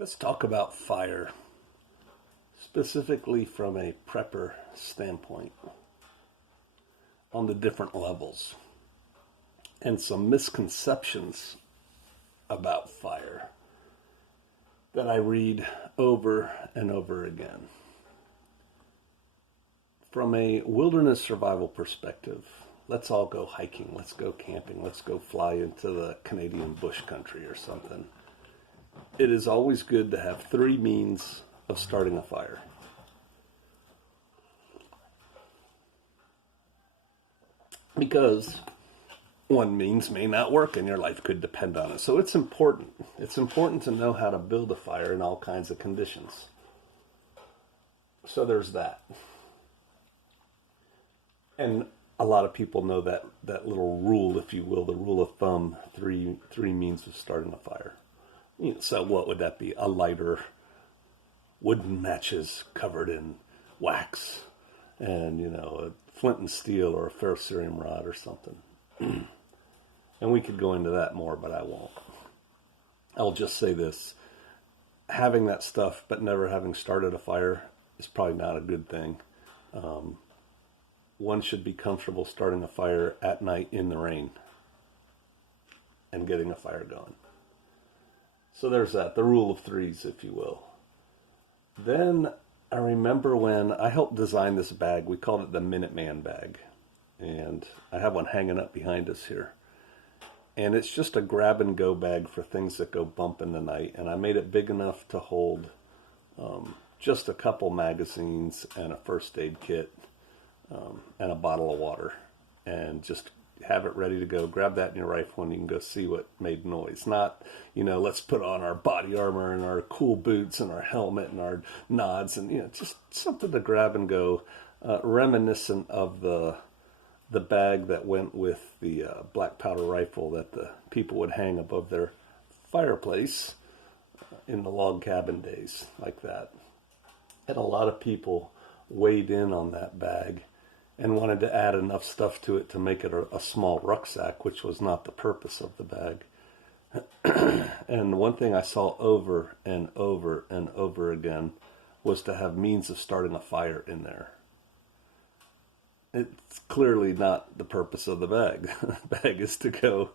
Let's talk about fire, specifically from a prepper standpoint, on the different levels, and some misconceptions about fire that I read over and over again. From a wilderness survival perspective, let's all go hiking, let's go camping, let's go fly into the Canadian bush country or something. It is always good to have three means of starting a fire. Because one means may not work and your life could depend on it. So it's important. It's important to know how to build a fire in all kinds of conditions. So there's that. And a lot of people know that little rule, if you will, the rule of thumb, three means of starting a fire. So what would that be? A lighter, wooden matches covered in wax, and, a flint and steel or a ferrocerium rod or something. And we could go into that more, but I won't. I'll just say this. Having that stuff but never having started a fire is probably not a good thing. One should be comfortable starting a fire at night in the rain and getting a fire going. So there's that, the rule of threes, if you will. Then I remember when I helped design this bag. We called it the Minuteman bag. And I have one hanging up behind us here. And it's just a grab-and-go bag for things that go bump in the night. And I made it big enough to hold just a couple magazines and a first aid kit and a bottle of water. And just have it ready to go. Grab that in your rifle and you can go see what made noise. Not, let's put on our body armor and our cool boots and our helmet and our nods and, just something to grab and go, reminiscent of the bag that went with the black powder rifle that the people would hang above their fireplace in the log cabin days, like that. And a lot of people weighed in on that bag and wanted to add enough stuff to it to make it a small rucksack, which was not the purpose of the bag. And one thing I saw over and over and over again was to have means of starting a fire in there. It's clearly not the purpose of the bag. The bag is to go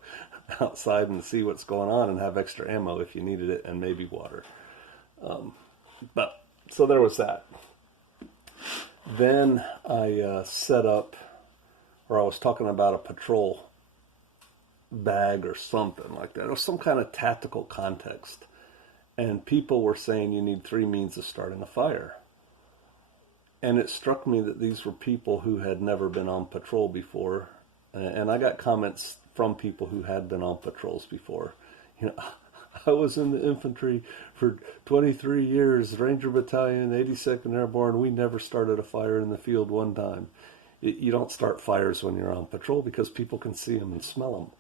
outside and see what's going on and have extra ammo if you needed it, and maybe water. So there was that. Then I set up, or I was talking about a patrol bag or something like that, or some kind of tactical context. And people were saying you need three means of starting a fire. And it struck me that these were people who had never been on patrol before. And I got comments from people who had been on patrols before. I was in the infantry for 23 years, Ranger Battalion, 82nd Airborne. We never started a fire in the field one time. You don't start fires when you're on patrol because people can see them and smell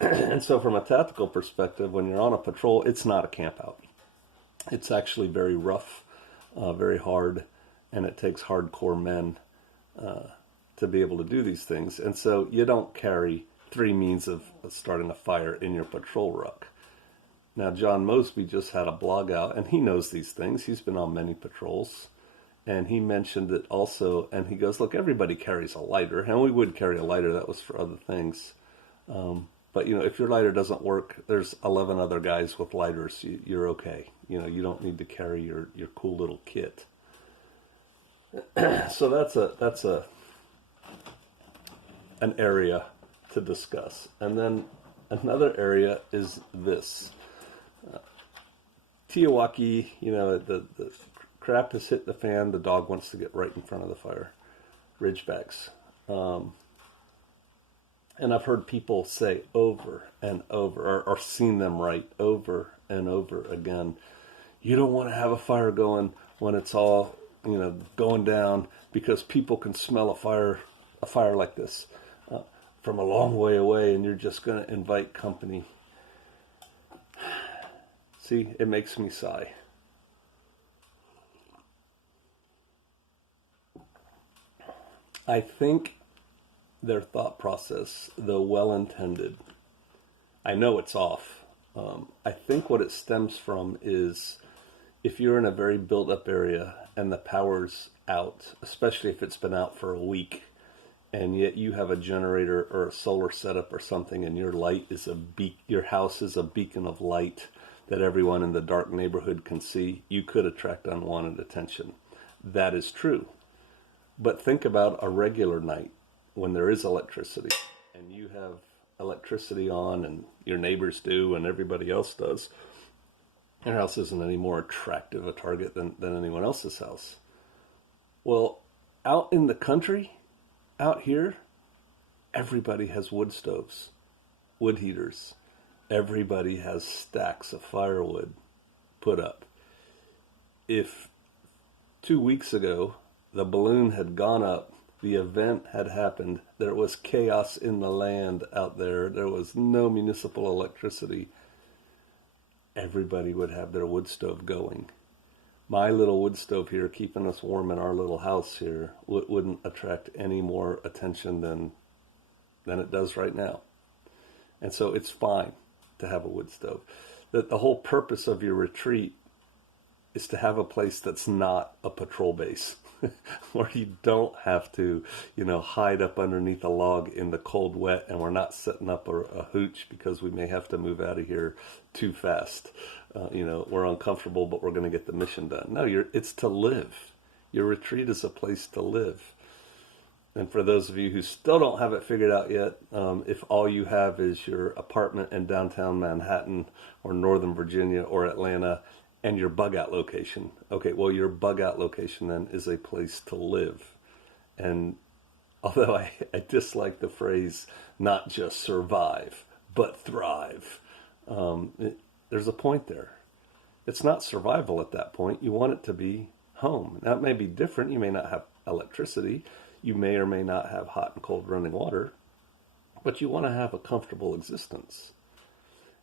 them. And so from a tactical perspective, when you're on a patrol, it's not a camp out. It's actually very rough, very hard, and it takes hardcore men to be able to do these things. And so you don't carry three means of starting a fire in your patrol ruck. Now, John Mosby just had a blog out, and he knows these things. He's been on many patrols, and he mentioned it also, and he goes, look, everybody carries a lighter, and we would carry a lighter. That was for other things. But, if your lighter doesn't work, there's 11 other guys with lighters. You're okay. You don't need to carry your cool little kit. So that's an area to discuss. And then another area is this. Tiawaki, the crap has hit the fan. The dog wants to get right in front of the fire. Ridgebacks. And I've heard people say over and over, or seen them write over and over again, you don't want to have a fire going when it's all, going down, because people can smell a fire like this from a long way away, and you're just going to invite company. See, it makes me sigh. I think their thought process, though well-intended, I know it's off. I think what it stems from is if you're in a very built up area and the power's out, especially if it's been out for a week, and yet you have a generator or a solar setup or something, and your light is your house is a beacon of light that everyone in the dark neighborhood can see, you could attract unwanted attention. That is true. But think about a regular night when there is electricity and you have electricity on and your neighbors do and everybody else does. Your house isn't any more attractive a target than anyone else's house. Well, out in the country, out here, everybody has wood stoves, wood heaters. Everybody has stacks of firewood put up. If 2 weeks ago the balloon had gone up, the event had happened, there was chaos in the land out there, there was no municipal electricity, everybody would have their wood stove going. My little wood stove here, keeping us warm in our little house here, wouldn't attract any more attention than it does right now. And so it's fine to have a wood stove. The whole purpose of your retreat is to have a place that's not a patrol base, where you don't have to, hide up underneath a log in the cold wet, and we're not setting up a hooch because we may have to move out of here too fast. We're uncomfortable, but we're going to get the mission done. No, it's to live. Your retreat is a place to live. And for those of you who still don't have it figured out yet, if all you have is your apartment in downtown Manhattan or Northern Virginia or Atlanta and your bug out location, okay, well, your bug out location then is a place to live. And although I dislike the phrase, not just survive, but thrive, there's a point there. It's not survival at that point. You want it to be home. Now, it may be different. You may not have electricity. You may or may not have hot and cold running water, but you want to have a comfortable existence.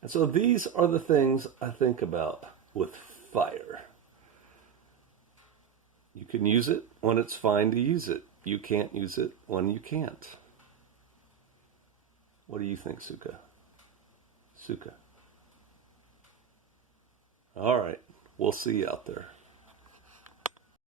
And so these are the things I think about with fire. You can use it when it's fine to use it. You can't use it when you can't. What do you think, Sukha? Sukha. All right. We'll see you out there.